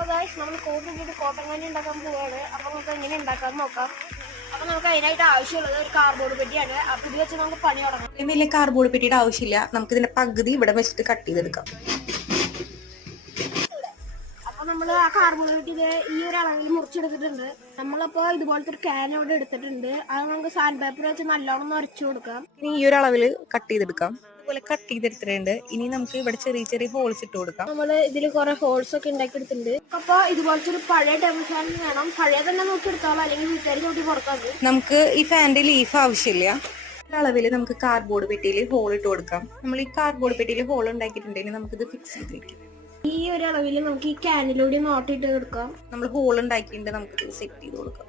അപ്പോൾ ഗൈസ് നമ്മൾ കോട്ടിട്ടിട്ട് cotton candy ഉണ്ടാക്കാൻ പോവുകയാണ്. അപ്പോൾ നമുക്ക് എങ്ങനെ ഉണ്ടാക്കാൻ നോക്കാം. അപ്പോൾ നമുക്ക് അതിനായിട്ട് ആവശ്യമുള്ളത് ഒരു കാർഡ്ബോർഡ് പെട്ടിയാണ്. അപ്പോൾ ഇത് വെച്ച് നമുക്ക് പണി തുടങ്ങാം. വലിയ കാർഡ്ബോർഡ് പെട്ടിയുടെ ആവശ്യമില്ല. നമുക്ക് ഇതിന്റെ പകുതി ഇവിടെ വെച്ചിട്ട് കട്ട് ചെയ്തെടുക്കാം. അപ്പോൾ നമ്മൾ ആ കാർഡ്ബോർഡ് പെട്ടി ഈ ഒരു അളവിൽ മുറിച്ചെടുത്തിട്ടുണ്ട്. നമ്മളപ്പോൾ ഇതുപോലത്തെ ഒരു ക്യാൻ ഇവിടെ എടുത്തിട്ടുണ്ട്. അത് നമുക്ക് സാൻഡ് പേപ്പർ വെച്ച് നല്ലോണം ഉരച്ചു കൊടുക്കാം. ഇനി ഈ ഒരു അളവിൽ കട്ട് ചെയ്തെടുക്കാം. ഇതുപോലെ കട്ട് ചെയ്തെടുത്തിട്ടുണ്ട്. ഇനി നമുക്ക് ഇവിടെ ചെറിയ ചെറിയ ഹോൾസ് ഇട്ട് കൊടുക്കാം. നമ്മൾ ഇതിൽ കുറെ ഹോൾസ് ഒക്കെ ഉണ്ടാക്കി എടുത്തിട്ടുണ്ട്. അപ്പോൾ ഇതുപോലത്തെ ഒരു പഴയ ടേബിൾ ഫാൻ വേണം. പഴയ തന്നെ നോക്കി എടുത്താലോ, അല്ലെങ്കിൽ വീട്ടുകാർ നോക്കി പുറത്താക്കും. നമുക്ക് ഈ ഫാനിന്റെ ലീഫ് ആവശ്യമില്ല. അളവിൽ നമുക്ക് കാർഡ്ബോർഡ് പെട്ടിയിൽ ഹോൾ ഇട്ട് കൊടുക്കാം. നമ്മൾ ഈ കാർഡ്ബോർഡ് പെട്ടിയിൽ ഹോൾ ഉണ്ടാക്കിയിട്ടുണ്ടെങ്കിൽ നമുക്കിത് ഫിക്സ് ചെയ്ത് വെക്കാം. ഈ ഒരു അളവിൽ നമുക്ക് ഈ ക്യാനിലൂടെ നോട്ടിട്ട് കൊടുക്കാം. നമ്മൾ ഹോൾ ഉണ്ടാക്കിയിട്ട് നമുക്ക് സെറ്റ് ചെയ്ത് കൊടുക്കാം.